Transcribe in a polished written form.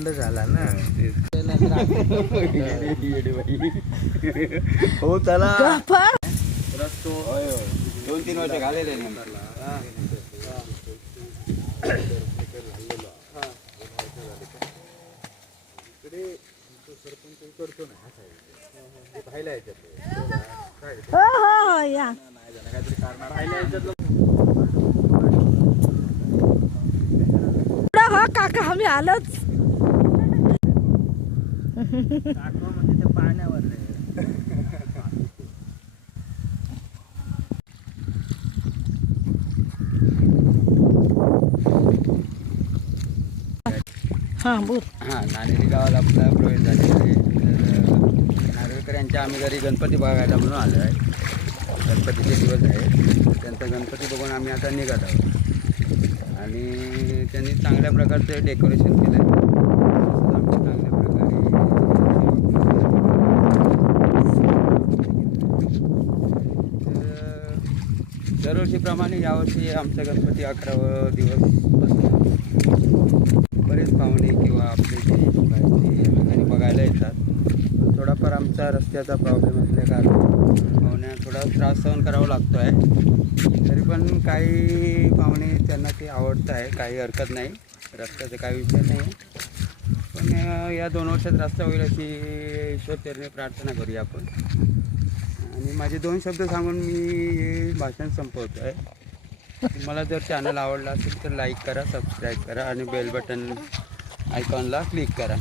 बंद झाला ना. हो चला गप्पा. 2-3 वर्ष घालेले हो हो हो या. हो काका आम्ही आलोच. पाण्यावर हा बोल. हां नाणेरी गावात आपला प्रवेश झालेला आहे. तर नार्वेकर यांच्या आम्ही घरी गणपती बघायला म्हणून आलो आहे. गणपतीचे दिवस आहे, त्यांचा गणपती बघून आम्ही आता निघत आहोत. आणि त्यांनी चांगल्या प्रकारचं डेकोरेशन केलं आहे. आम्ही चांगल्या प्रकारे तर दरवर्षीप्रमाणे यावर्षी आमचा गणपती 11वा दिवस बसतो. बरेच पाहुणे किंवा आपले जे घरी बघायला येतात. थोडाफार आमचा रस्त्याचा प्रॉब्लेम असल्या कारण पाहुण्या थोडा त्रास सहन करावा लागतो आहे. तरी पण काही पाहुणे त्यांना ते आवडतं आहे, काही हरकत नाही, रस्त्याचा काही विषय नाही. पण या 2 वर्षात रस्ता होईल अशी ईश्वरचरणी प्रार्थना करूया आपण. आणि माझे 2 शब्द सांगून मी हे भाषण संपवतो आहे. तुम्हाला जर चॅनल आवडला असेल तर लाईक करा, सबस्क्राईब करा आणि बेल बटन आयकॉनला क्लिक करा.